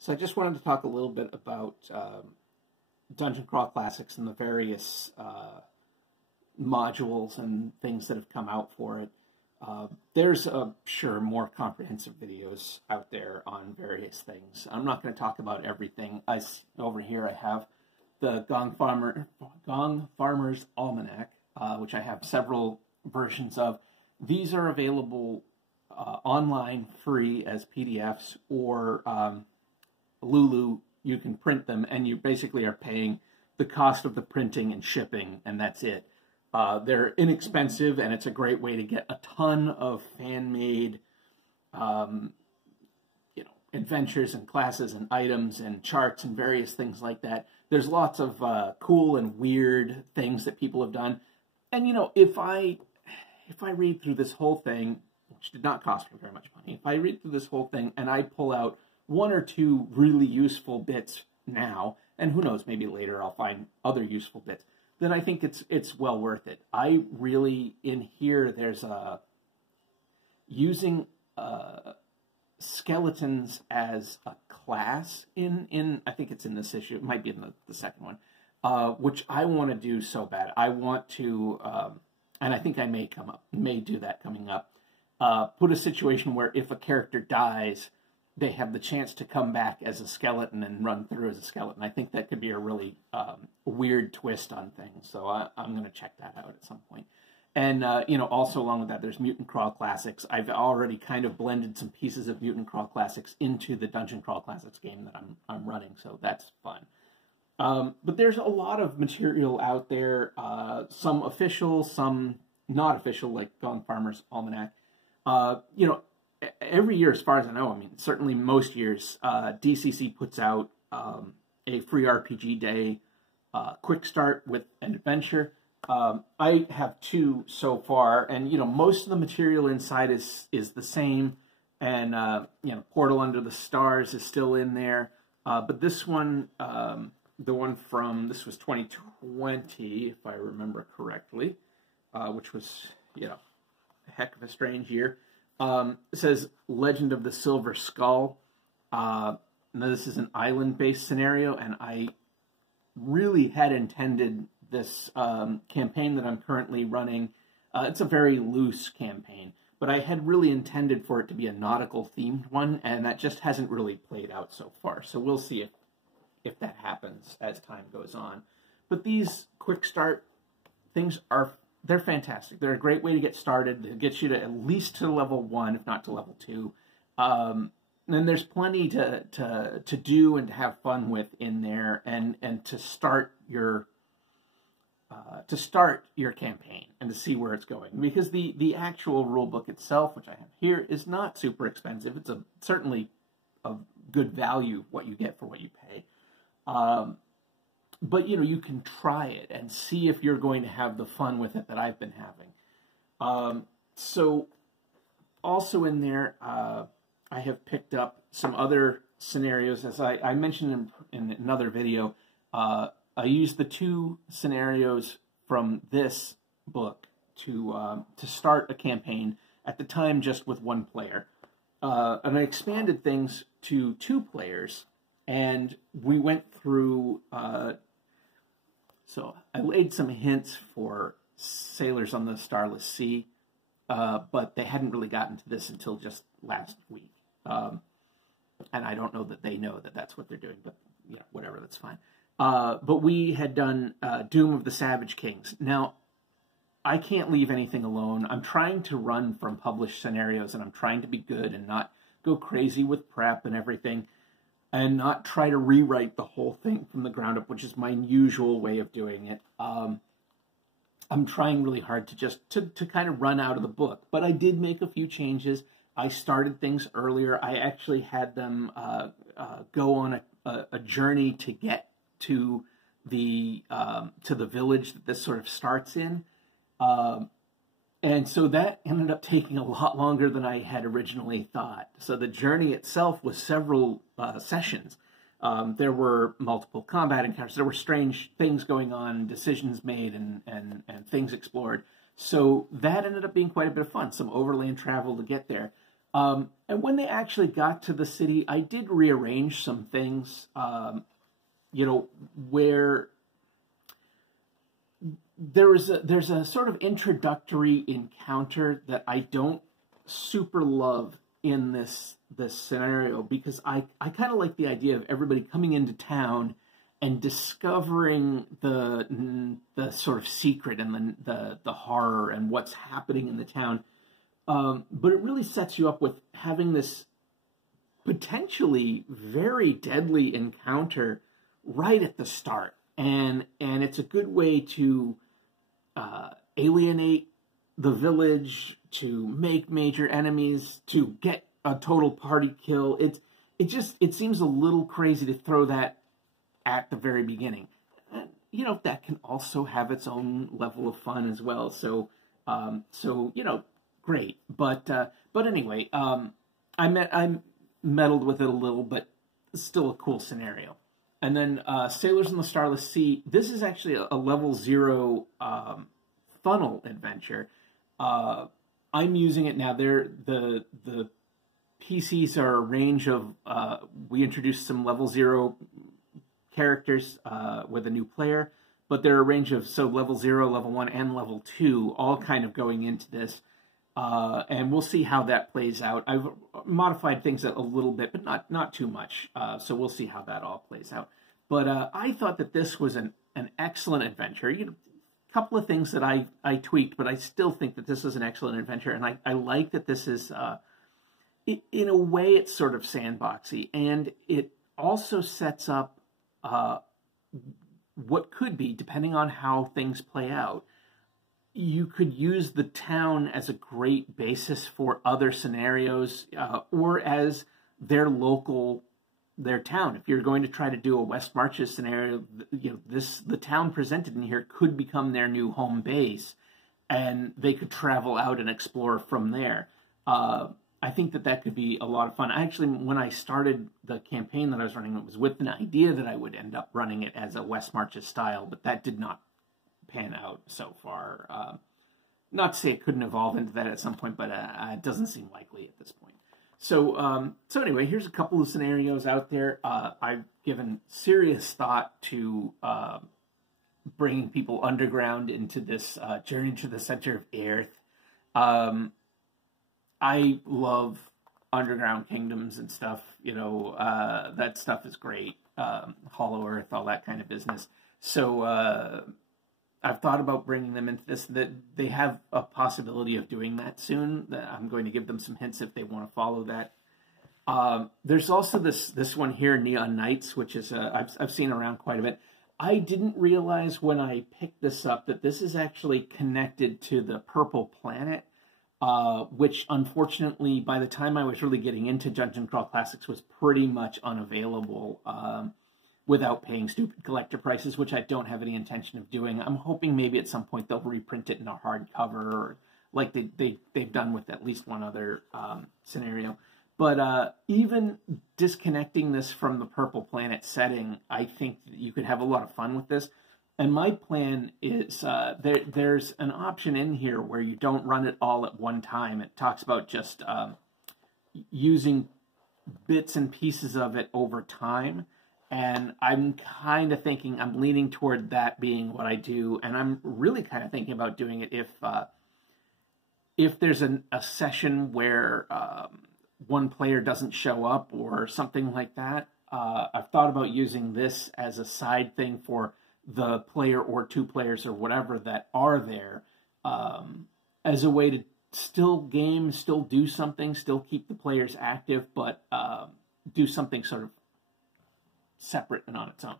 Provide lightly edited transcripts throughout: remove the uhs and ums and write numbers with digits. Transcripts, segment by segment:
So I just wanted to talk a little bit about Dungeon Crawl Classics and the various modules and things that have come out for it. There's, sure, more comprehensive videos out there on various things. I'm not going to talk about everything. Over here I have the Gong Farmer's Almanac, which I have several versions of. These are available online free as PDFs, or Lulu, you can print them, and you basically are paying the cost of the printing and shipping, and that's it. They're inexpensive, and it's a great way to get a ton of fan-made, adventures and classes and items and charts and various things like that. There's lots of cool and weird things that people have done, and if I read through this whole thing, which did not cost me very much money, if I read through this whole thing and I pull out one or two really useful bits now, and who knows, maybe later I'll find other useful bits, then I think it's well worth it. I really, in here, there's using skeletons as a class in I think it's in this issue, it might be in the second one, which I want to do so bad. I want to, and I think I may do that coming up, put a situation where if a character dies, they have the chance to come back as a skeleton and run through as a skeleton. I think that could be a really weird twist on things, so I'm going to check that out at some point. And, also along with that, there's Mutant Crawl Classics. I've already kind of blended some pieces of Mutant Crawl Classics into the Dungeon Crawl Classics game that I'm running, so that's fun. But there's a lot of material out there, some official, some not official, like Gong Farmer's Almanac. Every year, as far as I know, certainly most years, DCC puts out a free RPG day quick start with an adventure. I have two so far, and most of the material inside is the same, and Portal Under the Stars is still in there. But this one, the one from this was 2020, if I remember correctly, which was a heck of a strange year. It says Legend of the Silver Skull. Now this is an island-based scenario, and I really had intended this campaign that I'm currently running. It's a very loose campaign, but I had really intended for it to be a nautical-themed one, and that just hasn't really played out so far. So we'll see if that happens as time goes on. But these quick start things they're fantastic. They're a great way to get started. It gets you to at least to level 1, if not to level 2. And there's plenty to do and to have fun with in there, and to start your campaign and to see where it's going. Because the actual rule book itself, which I have here, is not super expensive. It's certainly a good value what you get for what you pay. But, you can try it and see if you're going to have the fun with it that I've been having. So, also in there, I have picked up some other scenarios. As I mentioned in another video, I used the 2 scenarios from this book to start a campaign, at the time just with 1 player. And I expanded things to 2 players, and we went through... So I laid some hints for Sailors on the Starless Sea, but they hadn't really gotten to this until just last week. And I don't know that they know that that's what they're doing, but whatever, that's fine. But we had done Doom of the Savage Kings. Now, I can't leave anything alone. I'm trying to run from published scenarios, and I'm trying to be good and not go crazy with prep and everything, and not try to rewrite the whole thing from the ground up, which is my usual way of doing it. I'm trying really hard to just to kind of run out of the book, but I did make a few changes. I started things earlier. I actually had them go on a journey to get to the village that this sort of starts in. And so that ended up taking a lot longer than I had originally thought. So the journey itself was several sessions. There were multiple combat encounters. There were strange things going on, decisions made, and things explored. So that ended up being quite a bit of fun. Some overland travel to get there. And when they actually got to the city, I did rearrange some things, where there's a sort of introductory encounter that I don't super love in this scenario, because I kind of like the idea of everybody coming into town and discovering the sort of secret and the horror and what's happening in the town. But it really sets you up with having this potentially very deadly encounter right at the start, and it's a good way to alienate the village, to make major enemies, to get a total party kill. It seems a little crazy to throw that at the very beginning. And, that can also have its own level of fun as well. So great. But anyway, I meddled with it a little, but it's still a cool scenario. And then Sailors in the Starless Sea. This is actually a level 0 funnel adventure. I'm using it now. The PCs are a range of. We introduced some level 0 characters with a new player, but there are a range of level 0, level 1, and level 2, all kind of going into this. And we'll see how that plays out. I've modified things a little bit, but not too much. So we'll see how that all plays out. But I thought that this was an excellent adventure. A couple of things that I tweaked, but I still think that this is an excellent adventure. And I like that this is, in a way, it's sort of sandboxy. And it also sets up what could be, depending on how things play out. You could use the town as a great basis for other scenarios, or as their town. If you're going to try to do a West Marches scenario, the town presented in here could become their new home base, and they could travel out and explore from there. I think that could be a lot of fun. Actually, when I started the campaign that I was running, it was with an idea that I would end up running it as a West Marches style, but that did not pan out so far. Not to say it couldn't evolve into that at some point, but it doesn't seem likely at this point. So anyway, here's a couple of scenarios out there. I've given serious thought to bringing people underground into this journey to the center of Earth. I love underground kingdoms and stuff. That stuff is great. Hollow Earth, all that kind of business. So I've thought about bringing them into this. That they have a possibility of doing that soon. I'm going to give them some hints if they want to follow that. There's also this one here, Neon Knights, which is I've seen around quite a bit. I didn't realize when I picked this up that this is actually connected to the Purple Planet, which unfortunately, by the time I was really getting into Dungeon Crawl Classics, was pretty much unavailable. Without paying stupid collector prices, which I don't have any intention of doing. I'm hoping maybe at some point they'll reprint it in a hardcover, or like they've done with at least one other scenario. But even disconnecting this from the Purple Planet setting, I think that you could have a lot of fun with this. And my plan is there's an option in here where you don't run it all at one time. It talks about just using bits and pieces of it over time. And I'm kind of thinking, I'm leaning toward that being what I do. And I'm really kind of thinking about doing it if there's a session where one player doesn't show up or something like that. I've thought about using this as a side thing for the player or two players or whatever that are there, as a way to still game, still do something, still keep the players active, but do something sort of separate and on its own.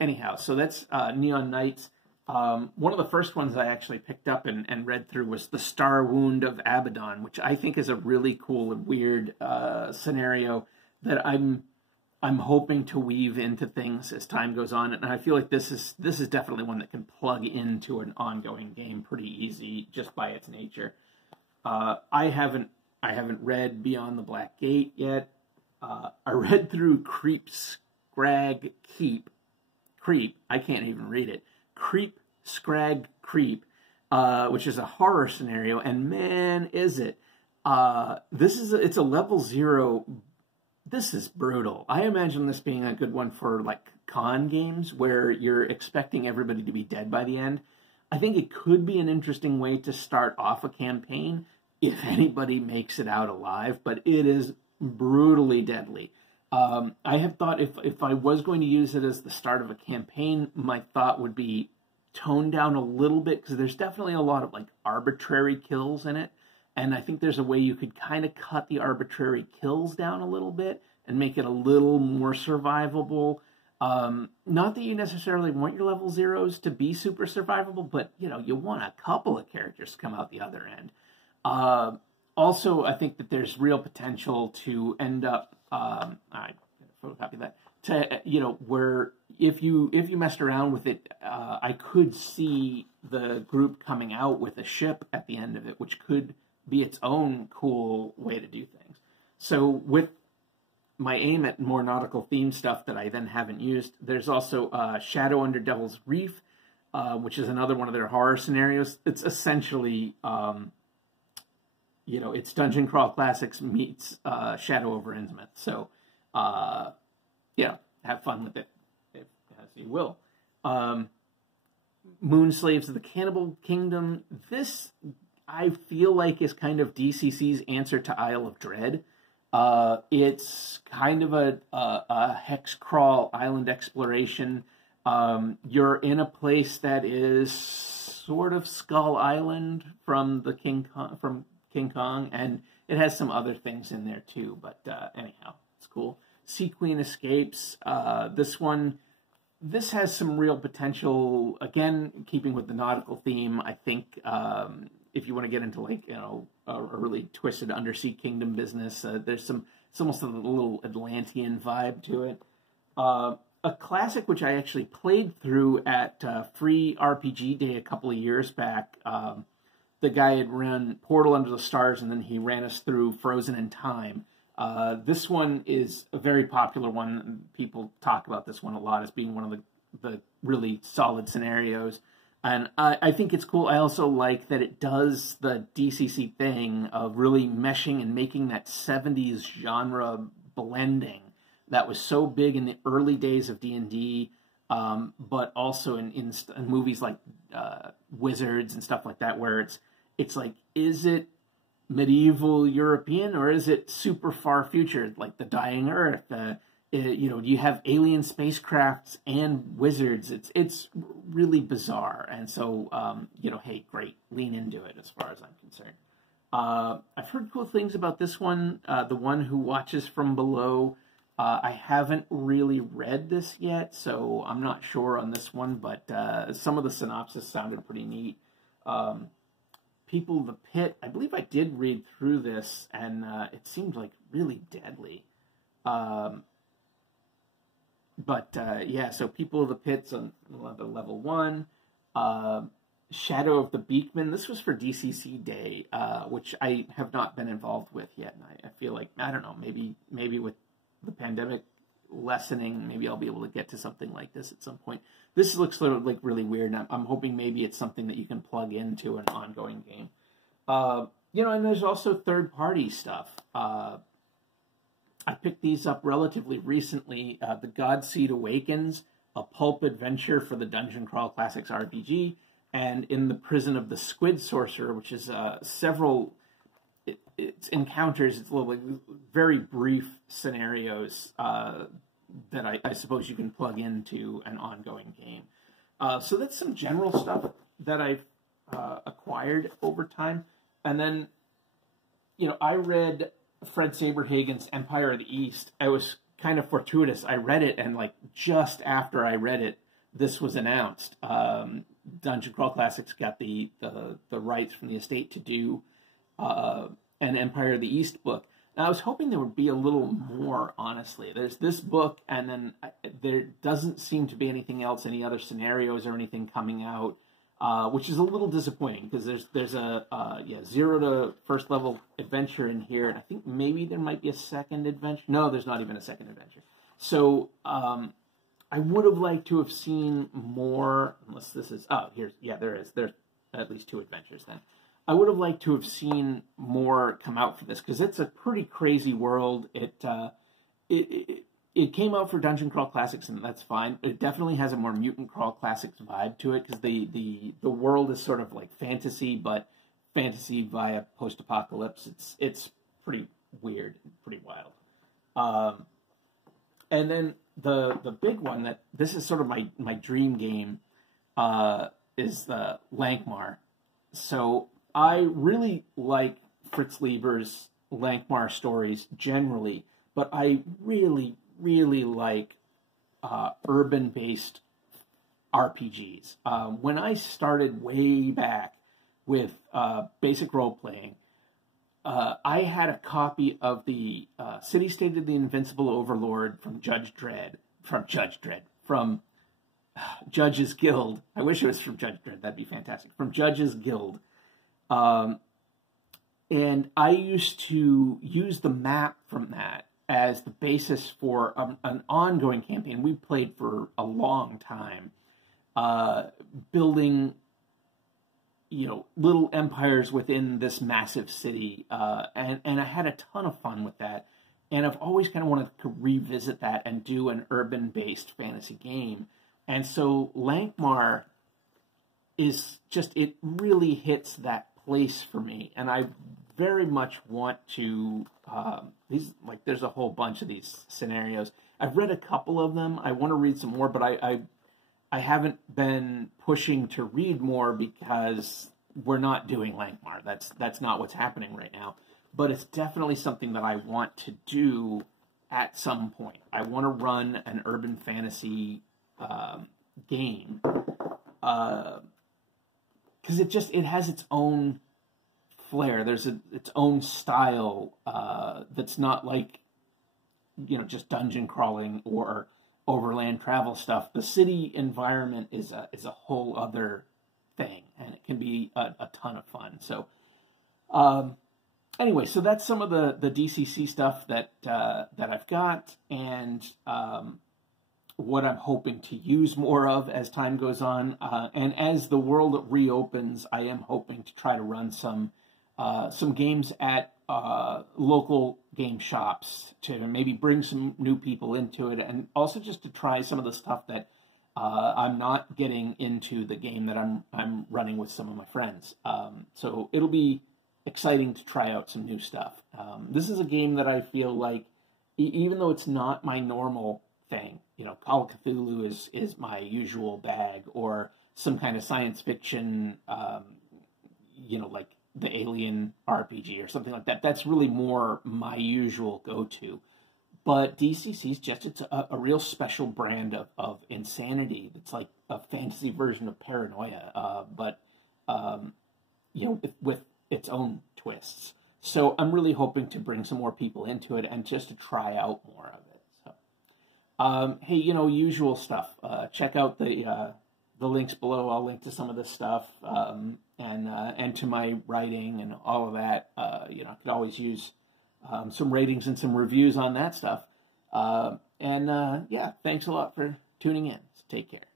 Anyhow, so that's Neon Knights. One of the first ones I actually picked up and read through was The Star Wound of Abaddon, which I think is a really cool and weird scenario that I'm hoping to weave into things as time goes on. And I feel like this is definitely one that can plug into an ongoing game pretty easy just by its nature. I haven't read Beyond the Black Gate yet. I read through Creep, I can't even read it. Creep, Scrag, Creep, which is a horror scenario, and man, is it. It's a level 0. This is brutal. I imagine this being a good one for like con games where you're expecting everybody to be dead by the end. I think it could be an interesting way to start off a campaign if anybody makes it out alive, but it is brutally deadly. I have thought if I was going to use it as the start of a campaign, my thought would be tone down a little bit, because there's definitely a lot of like arbitrary kills in it. And I think there's a way you could kind of cut the arbitrary kills down a little bit and make it a little more survivable. Not that you necessarily want your level 0s to be super survivable, but, you know, you want a couple of characters to come out the other end. Also, I think that there's real potential to end up, I photocopy that, to, you know, where if you messed around with it, I could see the group coming out with a ship at the end of it, which could be its own cool way to do things. So with my aim at more nautical themed stuff that I then haven't used, there's also Shadow Under Devil's Reef, which is another one of their horror scenarios. It's essentially, you know, it's Dungeon Crawl Classics meets Shadow over Innsmouth. So, yeah, have fun with it, as you will. Moon Slaves of the Cannibal Kingdom. This, I feel like, is kind of DCC's answer to Isle of Dread. It's kind of a hex crawl island exploration. You're in a place that is sort of Skull Island from the King Kong, and it has some other things in there too. But anyhow, it's cool. Sea Queen Escapes. This has some real potential. Again, keeping with the nautical theme, I think. If you want to get into, like, you know, a really twisted undersea kingdom business, there's it's almost a little Atlantean vibe to it. A classic which I actually played through at Free RPG Day a couple of years back. The guy had run Portal Under the Stars, and then he ran us through Frozen in Time. This one is a very popular one. People talk about this one a lot as being one of the really solid scenarios. And I think it's cool. I also like that it does the DCC thing of really meshing and making that 70s genre blending that was so big in the early days of D&D, but also in movies like Wizards and stuff like that, where it's like, is it medieval European or is it super far future, like the Dying Earth? You know, you have alien spacecrafts and wizards. It's really bizarre. And so, you know, hey, great. Lean into it as far as I'm concerned. I've heard cool things about this one. The One Who Watches From Below. I haven't really read this yet, so I'm not sure on this one, but some of the synopsis sounded pretty neat. People of the Pit. I believe I did read through this, and it seemed like really deadly. Yeah, so People of the Pit's on level 1. Shadow of the Beakman. This was for DCC Day, which I have not been involved with yet. And I feel like, I don't know, maybe with the pandemic lessening, maybe I'll be able to get to something like this at some point. This looks sort of like really weird, and I'm hoping maybe it's something that you can plug into an ongoing game. You know, and there's also third-party stuff. I picked these up relatively recently. The Godseed Awakens, a pulp adventure for the Dungeon Crawl Classics RPG, and In the Prison of the Squid Sorcerer, which is several it's encounters. It's little, like, very brief scenarios that I suppose you can plug into an ongoing game. So that's some general stuff that I've acquired over time. And then, you know, I read Fred Saberhagen's Empire of the East. I was kind of fortuitous. I read it, and like just after I read it, this was announced. Dungeon Crawl Classics got the rights from the estate to do an Empire of the East book. Now, I was hoping there would be a little more, honestly. There's this book, and then there doesn't seem to be anything else, any other scenarios or anything coming out, which is a little disappointing, because there's a 0 to first level adventure in here, and I think maybe there might be a second adventure. No, there's not even a second adventure. So I would have liked to have seen more, unless this is, there is. There's at least 2 adventures then. I would have liked to have seen more come out for this, because it's a pretty crazy world. It came out for Dungeon Crawl Classics, and that's fine. It definitely has a more Mutant Crawl Classics vibe to it, because the world is sort of like fantasy, but fantasy via post-apocalypse. It's pretty weird, pretty wild. And then the big one, that this is sort of my dream game, is the Lankmar. So I really like Fritz Lieber's Lankmar stories generally, but I really, really like urban-based RPGs. When I started way back with basic role-playing, I had a copy of the City-State of the Invincible Overlord from Judge's Guild. I wish it was from Judge Dredd. That'd be fantastic. From Judge's Guild. And I used to use the map from that as the basis for an ongoing campaign. We played for a long time, building, little empires within this massive city. And I had a ton of fun with that. And I've always kind of wanted to revisit that and do an urban-based fantasy game. And so Lankmar is just, it really hits that place for me. And I very much want to, there's a whole bunch of these scenarios. I've read a couple of them. I want to read some more, but I haven't been pushing to read more because we're not doing Lankmar. That's not what's happening right now. But it's definitely something that I want to do at some point. I want to run an urban fantasy game, because it has its own flair. There's its own style that's not like just dungeon crawling or overland travel stuff. The city environment is a whole other thing, and it can be a ton of fun. So anyway, so that's some of the DCC stuff that I've got, and what I'm hoping to use more of as time goes on. And as the world reopens, I am hoping to try to run some games at local game shops to maybe bring some new people into it, and also just to try some of the stuff that I'm not getting into the game that I'm running with some of my friends. So it'll be exciting to try out some new stuff. This is a game that I feel like, even though it's not my normal thing, Call of Cthulhu is my usual bag, or some kind of science fiction, like the Alien RPG or something like that. That's really more my usual go-to. But DCC is just, it's a real special brand of insanity. It's like a fantasy version of paranoia, but with its own twists. So I'm really hoping to bring some more people into it and just to try out more of it. So, hey, usual stuff. Check out the links below. I'll link to some of this stuff, and to my writing and all of that. I could always use some ratings and some reviews on that stuff. Yeah, thanks a lot for tuning in. Take care.